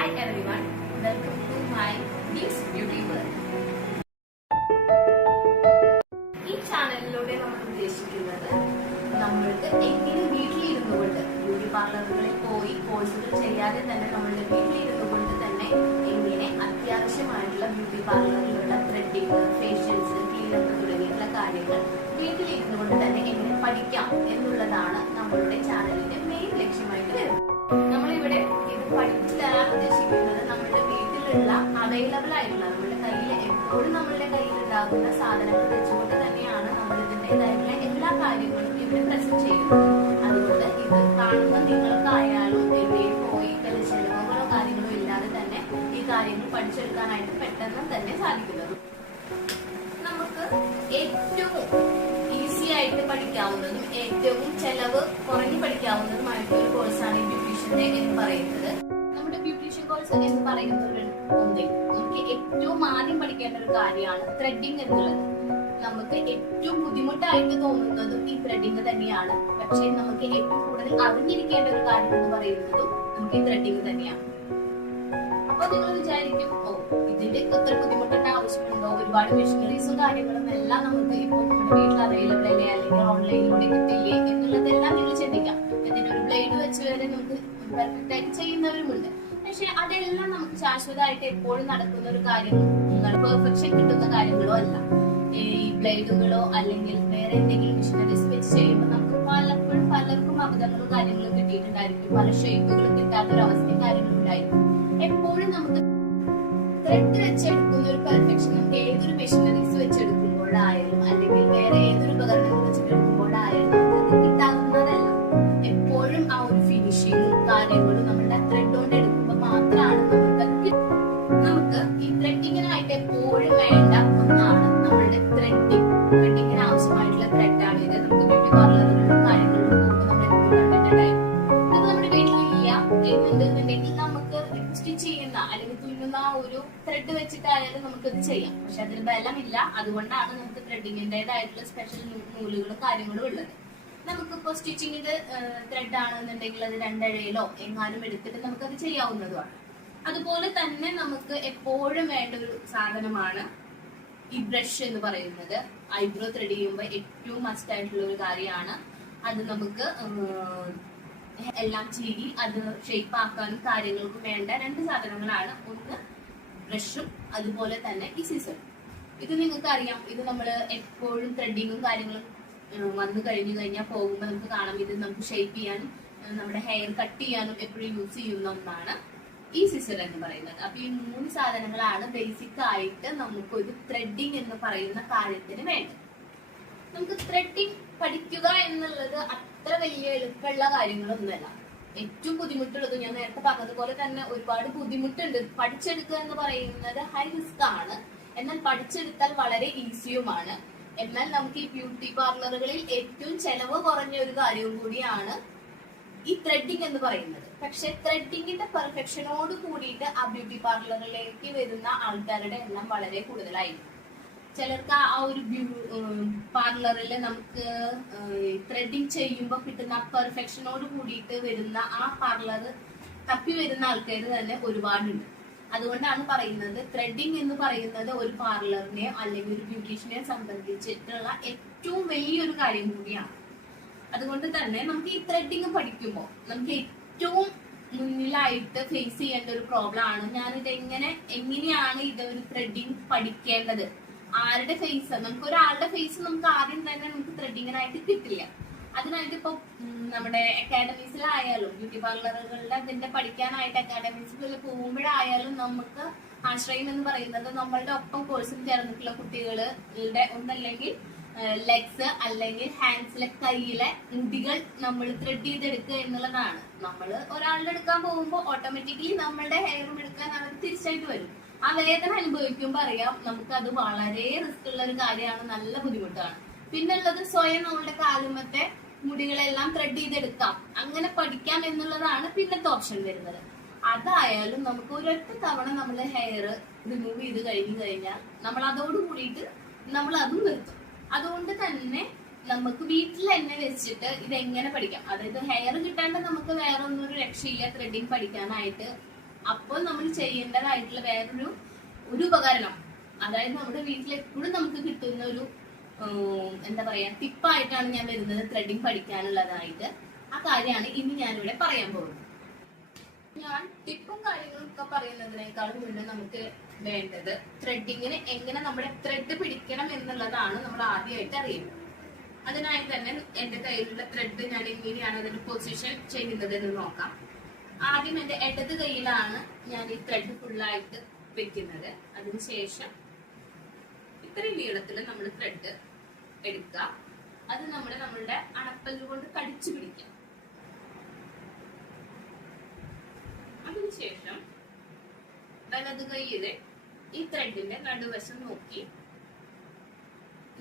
Hi everyone welcome to my news beauty world ഈ ചാനലിലൂടെ നമ്മൾ ഉദ്ദേശിക്കുന്നത് നമ്മൾക്ക് എങ്ങനെ വീട്ടിലിരുന്നു കൊണ്ട് ബ്യൂട്ടി പാർലറുകളിൽ പോയി കോഴ്സുകൾ ചെയ്യാതെ തന്നെ നമ്മളുടെ വീട്ടിലിരുന്നു കൊണ്ട് തന്നെ എങ്ങനെ അത്യാവശ്യമായിട്ടുള്ള ബ്യൂട്ടി പാർലറിലുള്ള ത്രെഡിങ് ഫേഷ്യൽസ് ക്ലീനപ്പ് തുടങ്ങിയിട്ടുള്ള കാര്യങ്ങൾ വീട്ടിലിരുന്നു കൊണ്ട് തന്നെ എങ്ങനെ പഠിക്കാം എന്നുള്ളതാണ് നമ്മളുടെ ചാനലിന്റെ മെയിൻ ലക്ഷ്യമായിട്ട് വരുന്നത്. നമ്മളിവിടെ ഇത് പഠിച്ചു ഉദ്ദേശിക്കുന്നത് നമ്മുടെ വീട്ടിലുള്ള അവൈലബിൾ ആയിട്ടുള്ള നമ്മുടെ കയ്യിൽ എപ്പോഴും നമ്മളുടെ കയ്യിൽ ഉണ്ടാകുന്ന സാധനങ്ങൾ വെച്ചുകൊണ്ട് തന്നെയാണ് നമ്മൾ ഇതിന്റെതായിട്ടുള്ള എല്ലാ കാര്യങ്ങളും ഇവിടെ പ്രസന്റ് ചെയ്യുന്നത്. അതുകൊണ്ട് ഇത് കാണുമ്പോൾ നിങ്ങൾക്കായാലും എവിടെയും പോയി ചെലവുകളോ കാര്യങ്ങളോ ഇല്ലാതെ തന്നെ ഈ കാര്യങ്ങൾ പഠിച്ചെടുക്കാനായിട്ട് പെട്ടെന്ന് തന്നെ സാധിക്കുന്നത്. നമുക്ക് ഏറ്റവും ഈസി ആയിട്ട് പഠിക്കാവുന്നതും ഏറ്റവും ചെലവ് കുറഞ്ഞു പഠിക്കാവുന്നതുമായിട്ടുള്ള ഒരു കോഴ്സാണ് ഈ ബ്യൂട്ടീഷ്യന്റെ എന്ന് പറയുന്നത്. കോഴ്സ് എന്ന് പറയുന്ന ഒരു ഒന്നിൽ നമുക്ക് ഏറ്റവും ആദ്യം പഠിക്കേണ്ട ഒരു കാര്യമാണ് ത്രെഡിങ് എന്നുള്ളത്. നമുക്ക് ഏറ്റവും ബുദ്ധിമുട്ടായിട്ട് തോന്നുന്നതും ഈ ത്രെഡിങ് തന്നെയാണ്. പക്ഷെ നമുക്ക് ഏറ്റവും കൂടുതൽ അറിഞ്ഞിരിക്കേണ്ട ഒരു കാര്യം എന്ന് പറയുന്നതും നമുക്ക് ഈ ത്രെഡിങ് തന്നെയാണ്. അപ്പൊ നിങ്ങൾ വിചാരിക്കും ഓ ഇതിന്റെ ഇത്ര ബുദ്ധിമുട്ടേണ്ട ആവശ്യമുണ്ടോ? ഒരുപാട് മെഷീനറീസും കാര്യങ്ങളും എല്ലാം നമുക്ക് ഇപ്പൊ നമ്മുടെ വീട്ടിൽ അവൈലബിൾ അല്ലേ? അല്ലെങ്കിൽ ഓൺലൈനിലൂടെ കിട്ടില്ലേ? എന്നുള്ളതെല്ലാം നിങ്ങൾ ചിന്തിക്കാം. ഇതിനൊരു ബ്ലേഡ് വെച്ച് വരെ നമുക്ക് പെർഫെക്റ്റ് ആയിട്ട് ചെയ്യുന്നവരുമുണ്ട്. പക്ഷെ അതെല്ലാം നമുക്ക് ശാശ്വതമായിട്ട് എപ്പോഴും നടക്കുന്ന ഒരു കാര്യം. പെർഫെക്ഷൻ കിട്ടുന്ന കാര്യങ്ങളോ അല്ല. ഈ ബ്ലേഡുകളോ അല്ലെങ്കിൽ വേറെ എന്തെങ്കിലും മെഷീനറീസ് വെച്ച് ചെയ്യുമ്പോൾ നമുക്ക് പലപ്പോഴും പലർക്കും അബദ്ധങ്ങളും കാര്യങ്ങളും കിട്ടിയിട്ടുണ്ടായിരിക്കും. പല ഷേപ്പുകളും കിട്ടാത്തൊരു അവസ്ഥയും കാര്യങ്ങളും ഉണ്ടായിരിക്കും. എപ്പോഴും നമുക്ക് ത്രെഡ് വെച്ചെടുക്കുന്ന ഒരു പെർഫെക്ഷൻ നമുക്ക് ഏതൊരു മെഷീനറീസ് വെച്ചെടുക്കുമ്പോഴായാലും എന്നുണ്ടെന്നുണ്ടെങ്കിൽ നമുക്ക് സ്റ്റിച്ച് ചെയ്യുന്ന അല്ലെങ്കിൽ തുന്നുന്ന ആ ഒരു ത്രെഡ് വെച്ചിട്ടായാലും നമുക്കത് ചെയ്യാം. പക്ഷെ അതിന് ബലമില്ല. അതുകൊണ്ടാണ് നമുക്ക് ത്രെഡിങ്ങിന്റെതായിട്ടുള്ള സ്പെഷ്യൽ നൂലുകളും കാര്യങ്ങളും ഉള്ളത്. നമുക്കിപ്പോ സ്റ്റിച്ചിങ്ങിന്റെ ത്രെഡ് ആണെന്നുണ്ടെങ്കിൽ അത് രണ്ടഴയിലോ എങ്ങാനും എടുത്തിട്ട് നമുക്കത് ചെയ്യാവുന്നതുമാണ്. അതുപോലെ തന്നെ നമുക്ക് എപ്പോഴും വേണ്ട ഒരു സാധനമാണ് ഈ ബ്രഷ് എന്ന് പറയുന്നത്. ഐബ്രോ ത്രെഡ് ചെയ്യുമ്പോൾ ഏറ്റവും മസ്റ്റ് ആയിട്ടുള്ള ഒരു കാര്യമാണ്. അത് നമുക്ക് എല്ലാം ചീകി അത് ഷേപ്പ് ആക്കാനും കാര്യങ്ങൾക്കും വേണ്ട രണ്ട് സാധനങ്ങളാണ്. ഒന്ന് ബ്രഷും അതുപോലെ തന്നെ ഈ ഇത് നിങ്ങൾക്ക് അറിയാം ഇത് നമ്മൾ എപ്പോഴും ത്രെഡിങ്ങും കാര്യങ്ങളും വന്നു കഴിഞ്ഞു കഴിഞ്ഞാൽ പോകുമ്പോൾ നമുക്ക് കാണാം. ഇത് നമുക്ക് ഷേപ്പ് ചെയ്യാനും നമ്മുടെ ഹെയർ കട്ട് ചെയ്യാനും എപ്പോഴും യൂസ് ചെയ്യുന്ന ഒന്നാണ് ഈ സിസർ എന്ന് പറയുന്നത്. അപ്പൊ ഈ മൂന്ന് സാധനങ്ങളാണ് ബേസിക് ആയിട്ട് നമുക്ക് ഒരു ത്രെഡിങ് എന്ന് പറയുന്ന കാര്യത്തിന് വേണ്ടത്. നമുക്ക് ത്രെഡിങ് പഠിക്കുക എന്നുള്ളത് അത്ര വലിയ എളുപ്പമുള്ള കാര്യങ്ങളൊന്നുമല്ല ഏറ്റവും ബുദ്ധിമുട്ടുള്ളത് ഞാൻ നേരത്തെ പറഞ്ഞതുപോലെ തന്നെ ഒരുപാട് ബുദ്ധിമുട്ടുണ്ട്. പഠിച്ചെടുക്കുക എന്ന് പറയുന്നത് ഹൈ റിസ്ക് ആണ്. എന്നാൽ പഠിച്ചെടുത്താൽ വളരെ ഈസിയുമാണ് എന്നാൽ നമുക്ക് ഈ ബ്യൂട്ടി പാർലറുകളിൽ ഏറ്റവും ചെലവ് കുറഞ്ഞ ഒരു കാര്യവും കൂടിയാണ് ഈ ത്രെഡിങ് എന്ന് പറയുന്നത്. പക്ഷെ ത്രെഡിങ്ങിന്റെ പെർഫെക്ഷനോട് കൂടിയിട്ട് ആ ബ്യൂട്ടി പാർലറിലേക്ക് വരുന്ന ആൾക്കാരുടെ എണ്ണം വളരെ കൂടുതലായിരിക്കും. ചിലർക്ക് ആ ഒരു പാർലറിൽ നമുക്ക് ത്രെഡിങ് ചെയ്യുമ്പോൾ കിട്ടുന്ന പെർഫെക്ഷനോട് കൂടിയിട്ട് വരുന്ന ആ പാർലർ തപ്പി വരുന്ന ആൾക്കാർ തന്നെ ഒരുപാടുണ്ട്. അതുകൊണ്ടാണ് പറയുന്നത് ത്രെഡിങ് എന്ന് പറയുന്നത് ഒരു പാർലറിനെ അല്ലെങ്കിൽ ഒരു ബ്യൂട്ടീഷ്യനെ സംബന്ധിച്ചിട്ടുള്ള ഏറ്റവും വലിയൊരു കാര്യം കൂടിയാണ്. അതുകൊണ്ട് തന്നെ നമുക്ക് ഈ ത്രെഡിങ് പഠിക്കുമ്പോൾ നമുക്ക് ഏറ്റവും മുന്നിലായിട്ട് ഫേസ് ചെയ്യേണ്ട ഒരു പ്രോബ്ലം ആണ്. ഞാനിത് എങ്ങനെ എങ്ങനെയാണ് ഇത് ഒരു ത്രെഡിങ് പഠിക്കേണ്ടത്? ആരുടെ ഫേസ് നമുക്ക് ഒരാളുടെ ഫേസ് നമുക്ക് ആദ്യം തന്നെ നമുക്ക് ത്രെഡിങ്ങിനായിട്ട് കിട്ടില്ല. അതിനായിട്ട് ഇപ്പൊ നമ്മുടെ അക്കാഡമീസിലായാലും ബ്യൂട്ടി പാർലറുകളുടെ അതിന്റെ പഠിക്കാനായിട്ട് അക്കാഡമീസിൽ പോകുമ്പോഴായാലും നമുക്ക് ആശ്രയം എന്ന് പറയുന്നത് നമ്മളുടെ ഒപ്പം കോഴ്സിൽ ചേർന്നിട്ടുള്ള കുട്ടികളുടെ ഒന്നല്ലെങ്കിൽ ലെഗ്സ് അല്ലെങ്കിൽ ഹാൻഡ്സിലെ കയ്യിലെ മുടികൾ നമ്മൾ ത്രെഡ് ചെയ്തെടുക്കുക എന്നുള്ളതാണ്. നമ്മൾ ഒരാളുടെ എടുക്കാൻ പോകുമ്പോൾ ഓട്ടോമാറ്റിക്കലി നമ്മളുടെ ഹെയറും എടുക്കാൻ അവർ തിരിച്ചായിട്ട് വരും. ആ വേദന അനുഭവിക്കുമ്പോൾ അറിയാം നമുക്ക് അത് വളരെ റിസ്ക് ഉള്ള ഒരു കാര്യമാണ് നല്ല ബുദ്ധിമുട്ടാണ്. പിന്നുള്ളത് സ്വയം നമ്മുടെ കാലുമത്തെ മുടികളെല്ലാം ത്രെഡ് ചെയ്തെടുക്കാം. അങ്ങനെ പഠിക്കാം എന്നുള്ളതാണ് പിന്നത്തെ ഓപ്ഷൻ വരുന്നത്. അതായാലും നമുക്ക് ഒരൊറ്റ തവണ നമ്മൾ ഹെയർ റിമൂവ് ചെയ്ത് കഴിഞ്ഞു കഴിഞ്ഞാൽ നമ്മൾ അതോട് കൂടിയിട്ട് നമ്മൾ അതും നിർത്തും. അതുകൊണ്ട് തന്നെ നമുക്ക് വീട്ടിൽ തന്നെ വെച്ചിട്ട് ഇത് എങ്ങനെ പഠിക്കാം? അതായത് ഹെയർ കിട്ടാണ്ട് നമുക്ക് വേറെ ഒന്നും ഒരു രക്ഷയില്ല ത്രെഡിങ് പഠിക്കാനായിട്ട്. അപ്പോൾ നമ്മൾ ചെയ്യേണ്ടതായിട്ടുള്ള വേറൊരു ഒരു ഉപകരണം. അതായത് നമ്മുടെ വീട്ടിൽ എപ്പോഴും നമുക്ക് കിട്ടുന്ന ഒരു എന്താ പറയാ ടിപ്പായിട്ടാണ് ഞാൻ വരുന്നത് ത്രെഡിങ് പഠിക്കാനുള്ളതായിട്ട്. ആ കാര്യമാണ് ഇനി ഞാനിവിടെ പറയാൻ പോകുന്നത്. ഞാൻ ടിപ്പും കാര്യങ്ങളും ഒക്കെ പറയുന്നതിനേക്കാളും മുന്നേ നമുക്ക് വേണ്ടത് ത്രെഡിങ്ങിന് എങ്ങനെ നമ്മുടെ ത്രെഡ് പിടിക്കണം എന്നുള്ളതാണ് നമ്മൾ ആദ്യമായിട്ട് അറിയുന്നത്. അതിനായി തന്നെ എന്റെ കയ്യിലുള്ള ത്രെഡ് ഞാൻ എങ്ങനെയാണ് അതിന്റെ പൊസിഷൻ ചെയ്യുന്നത് എന്ന് നോക്കാം. ആദ്യം എന്റെ ഇടത് കയ്യിലാണ് ഞാൻ ഈ ത്രെഡ് ഫുള്ളായിട്ട് വെക്കുന്നത്. അതിനുശേഷം ഇത്രയും നീളത്തിൽ നമ്മൾ ത്രെഡ് എടുക്കുക. അത് നമ്മൾ നമ്മളുടെ അണപ്പല്ല് കൊണ്ട് കടിച്ചു പിടിക്കാം അതിനുശേഷം വലത് കൈയിൽ ഈ ത്രെഡിന്റെ നടുവശം നോക്കി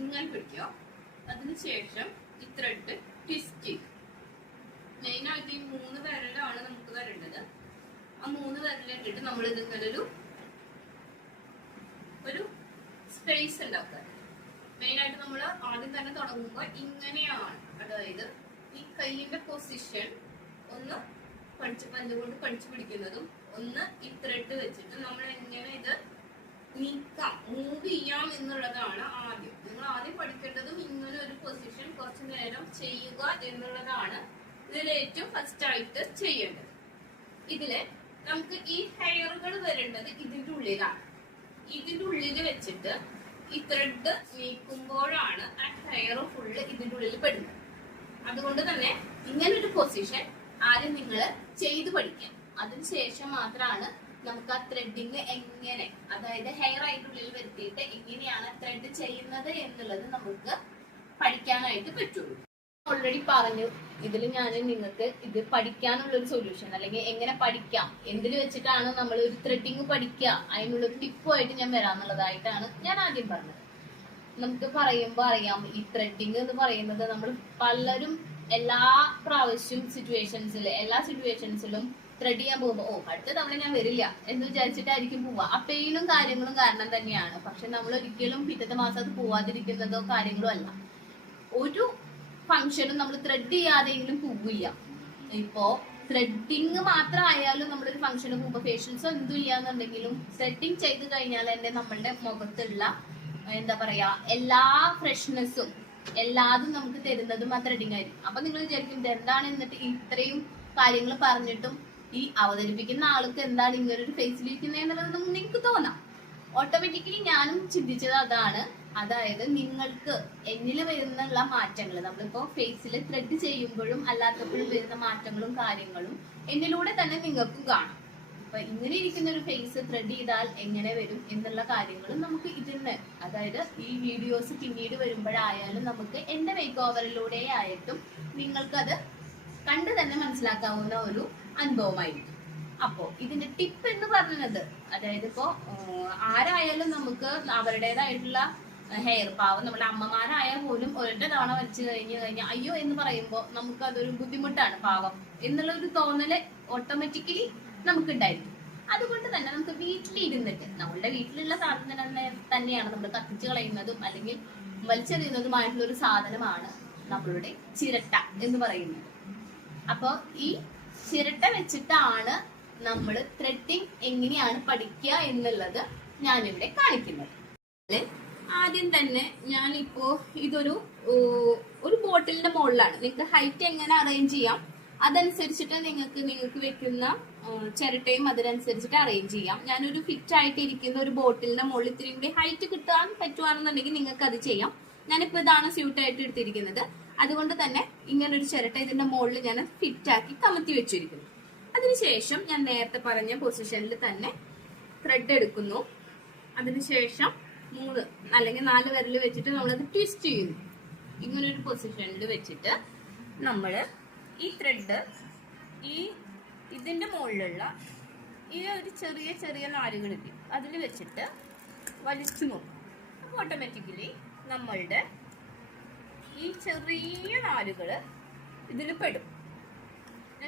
ഇങ്ങനെ പിടിക്കുക. അതിനുശേഷം ഈ ത്രെഡ് ട്വിസ്റ്റ് ചെയ്യും മെയിനായിട്ട് ഈ മൂന്ന് വിരലാണ് നമുക്ക് വരേണ്ടത് ആ മൂന്ന് വിരലിട്ടിട്ട് നമ്മൾ ഇത് ഇങ്ങനെ ഒരു ഒരു സ്പേസ് ഉണ്ടാക്കുക മെയിനായിട്ട് നമ്മൾ ആദ്യം തന്നെ തുടങ്ങുമ്പോൾ ഇങ്ങനെയാണ്. അതായത് ഈ കൈയിന്റെ പൊസിഷൻ ഒന്ന് പഠിച്ച് പല്ലുകൊണ്ട് പഠിച്ചു പിടിക്കുന്നതും ഒന്ന് ഈ ത്രെഡ് വെച്ചിട്ട് നമ്മൾ എങ്ങനെ ഇത് നീക്കാം മൂവ് ചെയ്യാം എന്നുള്ളതാണ് ആദ്യം. നിങ്ങൾ ആദ്യം പഠിക്കേണ്ടതും ഇങ്ങനെ ഒരു പൊസിഷൻ കുറച്ചു നേരം ചെയ്യുക എന്നുള്ളതാണ് ഇതിൽ ഏറ്റവും ഫസ്റ്റ് ആയിട്ട് ചെയ്യേണ്ടത്. ഇതിൽ നമുക്ക് ഈ ഹെയറുകൾ വരേണ്ടത് ഇതിന്റെ ഉള്ളിലാണ്. ഇതിന്റെ ഉള്ളിൽ വെച്ചിട്ട് ഈ ത്രെഡ് നീക്കുമ്പോഴാണ് ആ ഹെയർ ഫുള്ള് ഇതിന്റെ ഉള്ളിൽ പെടുന്നത്. അതുകൊണ്ട് തന്നെ ഇങ്ങനൊരു പൊസിഷൻ ആദ്യം നിങ്ങൾ ചെയ്ത് പഠിക്കാം അതിനുശേഷം മാത്രമാണ് നമുക്ക് ആ ത്രെഡിങ് എങ്ങനെ അതായത് ഹെയർ ആയിട്ട് ഉള്ളിൽ വരുത്തിയിട്ട് എങ്ങനെയാണ് ത്രെഡ് ചെയ്യുന്നത് എന്നുള്ളത് നമുക്ക് പഠിക്കാനായിട്ട് പറ്റുള്ളൂ. ഓൾറെഡി പറഞ്ഞു. ഇതിൽ ഞാൻ നിങ്ങൾക്ക് ഇത് പഠിക്കാനുള്ള ഒരു സൊല്യൂഷൻ അല്ലെങ്കിൽ എങ്ങനെ പഠിക്കാം എന്തിൽ വെച്ചിട്ടാണ് നമ്മൾ ഒരു ത്രെഡിങ് പഠിക്കുക അതിനുള്ള ഒരു ടിപ്പുമായിട്ട് ഞാൻ വരാന്നുള്ളതായിട്ടാണ് ഞാൻ ആദ്യം പറഞ്ഞത്. നമുക്ക് പറയുമ്പോൾ അറിയാം ഈ ത്രെഡിങ് എന്ന് പറയുന്നത് നമ്മൾ പലരും എല്ലാ പ്രാവശ്യം സിറ്റുവേഷൻസിൽ എല്ലാ സിറ്റുവേഷൻസിലും ത്രെഡ് ചെയ്യാൻ പോകുമ്പോൾ ഓ അടുത്ത തവണ ഞാൻ വരില്ല എന്ന് വിചാരിച്ചിട്ടായിരിക്കും പോവുക ആ പെയിനും കാര്യങ്ങളും കാരണം തന്നെയാണ്. പക്ഷെ നമ്മൾ ഒരിക്കലും പിറ്റത്തെ മാസം അത് പോവാതിരിക്കുന്നതോ കാര്യങ്ങളോ അല്ല. ഒരു ഫംഗ്ഷനും നമ്മൾ ത്രെഡ് ചെയ്യാതെങ്കിലും പോവില്ല ഇപ്പോ ത്രെഡിങ് മാത്രമായാലും നമ്മളൊരു ഫംഗ്ഷന് പോകുമ്പോൾ ഫേഷ്യൽസോ എന്തും ഇല്ലാന്നുണ്ടെങ്കിലും ത്രെഡിങ് ചെയ്ത് കഴിഞ്ഞാൽ തന്നെ നമ്മളുടെ മുഖത്തുള്ള എന്താ പറയാ എല്ലാ ഫ്രഷ്നെസ്സും എല്ലാതും നമുക്ക് തരുന്നതും ആ ത്രെഡിങ് ആയിരിക്കും. അപ്പൊ നിങ്ങൾ വിചാരിക്കും എന്താണ് എന്നിട്ട് ഇത്രയും കാര്യങ്ങൾ പറഞ്ഞിട്ടും ഈ അവതരിപ്പിക്കുന്ന ആൾക്ക് എന്താണ് ഇങ്ങനെ ഒരു ഫേസിലിരിക്കുന്നത് എന്നുള്ളത് നിങ്ങൾക്ക് തോന്നാം. ഓട്ടോമാറ്റിക്കലി ഞാനും ചിന്തിച്ചത് അതാണ്. അതായത് നിങ്ങൾക്ക് എന്നിൽ വരുന്നുള്ള മാറ്റങ്ങൾ നമ്മളിപ്പോ ഫേസിൽ ത്രെഡ് ചെയ്യുമ്പോഴും അല്ലാത്തപ്പോഴും വരുന്ന മാറ്റങ്ങളും കാര്യങ്ങളും എന്നിലൂടെ തന്നെ നിങ്ങൾക്കും കാണാം. അപ്പൊ ഇങ്ങനെ ഇരിക്കുന്ന ഒരു ഫേസ് ത്രെഡ് ചെയ്താൽ എങ്ങനെ വരും എന്നുള്ള കാര്യങ്ങളും നമുക്ക് ഇതിന് അതായത് ഈ വീഡിയോസ് പിന്നീട് വരുമ്പോഴായാലും നമുക്ക് എന്റെ മേക്ക് ഓവറിലൂടെ ആയിട്ടും നിങ്ങൾക്കത് കണ്ട് തന്നെ മനസ്സിലാക്കാവുന്ന ഒരു അനുഭവമായിരിക്കും. അപ്പോ ഇതിന്റെ ടിപ്പ് എന്ന് പറയുന്നത് അതായത് ഇപ്പോ ആരായാലും നമുക്ക് അവരുടേതായിട്ടുള്ള ഹെയർ പാവം നമ്മുടെ അമ്മമാരായാൽ പോലും ഒരൊറ്റ തവണ വലിച്ചു കഴിഞ്ഞു കഴിഞ്ഞാൽ അയ്യോ എന്ന് പറയുമ്പോൾ നമുക്ക് അതൊരു ബുദ്ധിമുട്ടാണ് പാവം എന്നുള്ള ഒരു തോന്നൽ ഓട്ടോമാറ്റിക്കലി നമുക്ക് ഉണ്ടായിരിക്കും അതുകൊണ്ട് തന്നെ നമുക്ക് വീട്ടിലിരുന്നിട്ട് നമ്മളുടെ വീട്ടിലുള്ള സാധനം തന്നെ തന്നെയാണ് നമ്മൾ കത്തിച്ചു കളയുന്നതും അല്ലെങ്കിൽ വലിച്ചെറിയുന്നതുമായിട്ടുള്ള ഒരു സാധനമാണ് നമ്മളുടെ ചിരട്ട എന്ന് പറയുന്നത്. അപ്പൊ ഈ ചിരട്ട വെച്ചിട്ടാണ് നമ്മൾ ത്രെഡിങ് എങ്ങനെയാണ് പഠിക്കുക എന്നുള്ളത് ഞാനിവിടെ കാണിക്കുന്നത്. ആദ്യം തന്നെ ഞാനിപ്പോ ഇതൊരു ഒരു ബോട്ടിലിന്റെ മുകളിലാണ്. നിങ്ങൾക്ക് ഹൈറ്റ് എങ്ങനെ അറേഞ്ച് ചെയ്യാം അതനുസരിച്ചിട്ട് നിങ്ങൾക്ക് നിങ്ങൾക്ക് വെക്കുന്ന ചിരട്ടയും അതിനനുസരിച്ചിട്ട് അറേഞ്ച് ചെയ്യാം. ഞാനൊരു ഫിറ്റ് ആയിട്ട് ഇരിക്കുന്ന ഒരു ബോട്ടിലിന്റെ മുകളിൽ ഇത്തിരി കൂടി ഹൈറ്റ് കിട്ടാൻ പറ്റുവാണെന്നുണ്ടെങ്കിൽ നിങ്ങൾക്ക് അത് ചെയ്യാം. ഞാനിപ്പോ ഇതാണ് സ്യൂട്ട് ആയിട്ട് എടുത്തിരിക്കുന്നത്. അതുകൊണ്ട് തന്നെ ഇങ്ങനെ ഒരു ചിരട്ട ഇതിന്റെ മുകളിൽ ഞാൻ ഫിറ്റ് ആക്കി കമത്തി വെച്ചിരിക്കുന്നു. അതിനുശേഷം ഞാൻ നേരത്തെ പറഞ്ഞ പൊസിഷനിൽ തന്നെ ത്രെഡ് എടുക്കുന്നു. അതിനുശേഷം മൂന്ന് അല്ലെങ്കിൽ നാല് വിരൽ വെച്ചിട്ട് നമ്മളത് ട്വിസ്റ്റ് ചെയ്യുന്നു. ഇങ്ങനൊരു പൊസിഷനിൽ വെച്ചിട്ട് നമ്മൾ ഈ ത്രെഡ് ഈ ഇതിന്റെ മുകളിലുള്ള ഈ ഒരു ചെറിയ ചെറിയ നാരുകളില്ലേ അതിൽ വെച്ചിട്ട് വലിച്ചു നോക്കും. അപ്പോൾ ഓട്ടോമാറ്റിക്കലി നമ്മളുടെ ഈ ചെറിയ നാരുകൾ ഇതിൽ പെടും.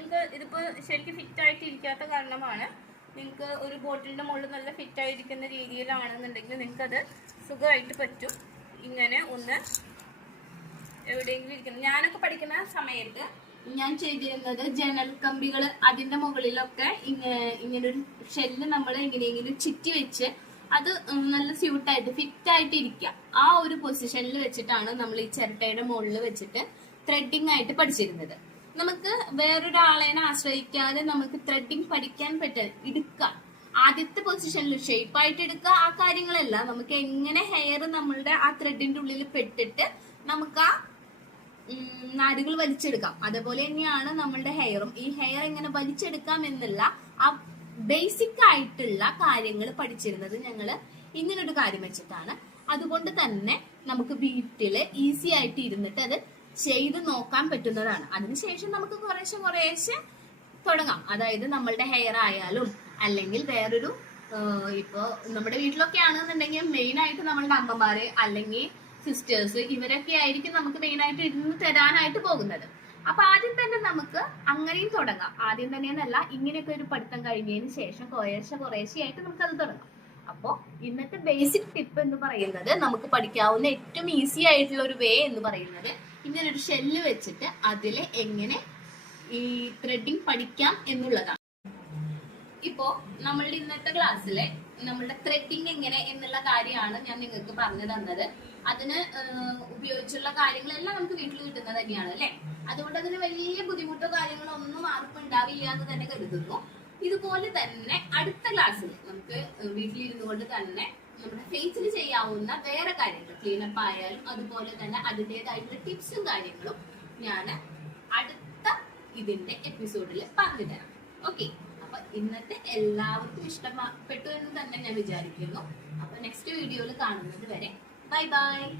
നിങ്ങൾക്ക് ഇതിപ്പോൾ ശരിക്കും ഫിറ്റ് ആയിട്ട് ഇരിക്കാത്ത കാരണമാണ്. നിങ്ങൾക്ക് ഒരു ബോട്ടിലിന്റെ മുകളിൽ നല്ല ഫിറ്റ് ആയിരിക്കുന്ന രീതിയിലാണെന്നുണ്ടെങ്കിൽ നിങ്ങൾക്കത് സുഖമായിട്ട് പറ്റും. ഇങ്ങനെ ഒന്ന് എവിടെയെങ്കിലും ഇരിക്കുന്നത് ഞാനൊക്കെ പഠിക്കുന്ന സമയത്ത് ഞാൻ ചെയ്തിരുന്നത് ജനൽ കമ്പികൾ അതിന്റെ മുകളിലൊക്കെ ഇങ്ങനെ ഒരു ഷെല്ല് നമ്മൾ എങ്ങനെയെങ്കിലും ചുറ്റി വെച്ച് അത് നല്ല സ്യൂട്ടായിട്ട് ഫിറ്റായിട്ട് ഇരിക്കുക ആ ഒരു പൊസിഷനിൽ വെച്ചിട്ടാണ് നമ്മൾ ഈ ചിരട്ടയുടെ മുകളിൽ വെച്ചിട്ട് ത്രെഡിങ് ആയിട്ട് പഠിച്ചിരുന്നത്. നമുക്ക് വേറൊരാളെനെ ആശ്രയിക്കാതെ നമുക്ക് ത്രെഡിങ് പഠിക്കാൻ പറ്റ എടുക്കാം. ആദ്യത്തെ പൊസിഷനിൽ ഷേപ്പ് ആയിട്ട് എടുക്കുക ആ കാര്യങ്ങളെല്ലാം. നമുക്ക് എങ്ങനെ ഹെയർ നമ്മളുടെ ആ ത്രെഡിന്റെ ഉള്ളിൽ പെട്ടിട്ട് നമുക്ക് ആ നാരുകൾ വലിച്ചെടുക്കാം. അതുപോലെ തന്നെയാണ് നമ്മളുടെ ഹെയറും ഈ ഹെയർ എങ്ങനെ വലിച്ചെടുക്കാം എന്നുള്ള ആ ബേസിക് ആയിട്ടുള്ള കാര്യങ്ങൾ പഠിച്ചിരുന്നത് ഞങ്ങൾ ഇങ്ങനൊരു കാര്യം വെച്ചിട്ടാണ്. അതുകൊണ്ട് തന്നെ നമുക്ക് വീട്ടിൽ ഈസി ആയിട്ട് ഇരുന്നിട്ട് അത് ചെയ്ത് നോക്കാൻ പറ്റുന്നതാണ്. അതിനുശേഷം നമുക്ക് കുറേശ്ശെ കുറേശ്ശെ തുടങ്ങാം. അതായത് നമ്മളുടെ ഹെയർ ആയാലും അല്ലെങ്കിൽ വേറൊരു ഇപ്പോൾ നമ്മുടെ വീട്ടിലൊക്കെ ആണെന്നുണ്ടെങ്കിൽ മെയിൻ ആയിട്ട് നമ്മളുടെ അമ്മമാര് അല്ലെങ്കിൽ സിസ്റ്റേഴ്സ് ഇവരൊക്കെ ആയിരിക്കും നമുക്ക് മെയിൻ ആയിട്ട് ഇരുന്ന് തരാനായിട്ട് പോകുന്നത്. അപ്പൊ ആദ്യം തന്നെ നമുക്ക് അങ്ങനെയും തുടങ്ങാം. ആദ്യം തന്നെ എന്നല്ല ഇങ്ങനെയൊക്കെ ഒരു പഠിത്തം കഴിഞ്ഞതിന് ശേഷം കുറേശ്ശെ കുറേശ്ശെയായിട്ട് നമുക്ക് അത് തുടങ്ങാം. അപ്പോ ഇന്നത്തെ ബേസിക് ടിപ്പ് എന്ന് പറയുന്നത് നമുക്ക് പഠിക്കാവുന്ന ഏറ്റവും ഈസി ആയിട്ടുള്ള ഒരു വേ എന്ന് പറയുന്നത് ഇങ്ങനെ ഒരു ഷെല്ല് വെച്ചിട്ട് അതിൽ എങ്ങനെ ഈ ത്രെഡിങ് പഠിക്കാം എന്നുള്ളതാണ്. ഇപ്പോ നമ്മളുടെ ഇന്നത്തെ ക്ലാസ്സിലെ നമ്മളുടെ ത്രെഡിങ് എങ്ങനെ എന്നുള്ള കാര്യമാണ് ഞാൻ നിങ്ങൾക്ക് പറഞ്ഞു തന്നത്. അതിന് ഉപയോഗിച്ചുള്ള കാര്യങ്ങളെല്ലാം നമുക്ക് വീട്ടിൽ കിട്ടുന്നത് തന്നെയാണ് അല്ലെ? അതുകൊണ്ട് അതിന് വലിയ ബുദ്ധിമുട്ടോ കാര്യങ്ങളോ ഒന്നും ആർക്കും ഉണ്ടാവില്ല എന്ന് തന്നെ കരുതുന്നു. ഇതുപോലെ തന്നെ അടുത്ത ക്ലാസ്സിൽ നമുക്ക് വീട്ടിലിരുന്നു കൊണ്ട് തന്നെ നമ്മുടെ ഫേസിൽ ചെയ്യാവുന്ന വേറെ കാര്യങ്ങൾ. ക്ലീനപ്പ് ആയാലും അതുപോലെ തന്നെ അതിന്റെതായിട്ടുള്ള ടിപ്സും കാര്യങ്ങളും ഞാൻ അടുത്ത ഇതിന്റെ എപ്പിസോഡിൽ പറഞ്ഞുതരാം. ഓക്കെ അപ്പൊ ഇന്നത്തെ എല്ലാവർക്കും ഇഷ്ടപ്പെട്ടു എന്ന് തന്നെ ഞാൻ വിചാരിക്കുന്നു. അപ്പൊ നെക്സ്റ്റ് വീഡിയോയിൽ കാണുന്നത് വരെ. Bye bye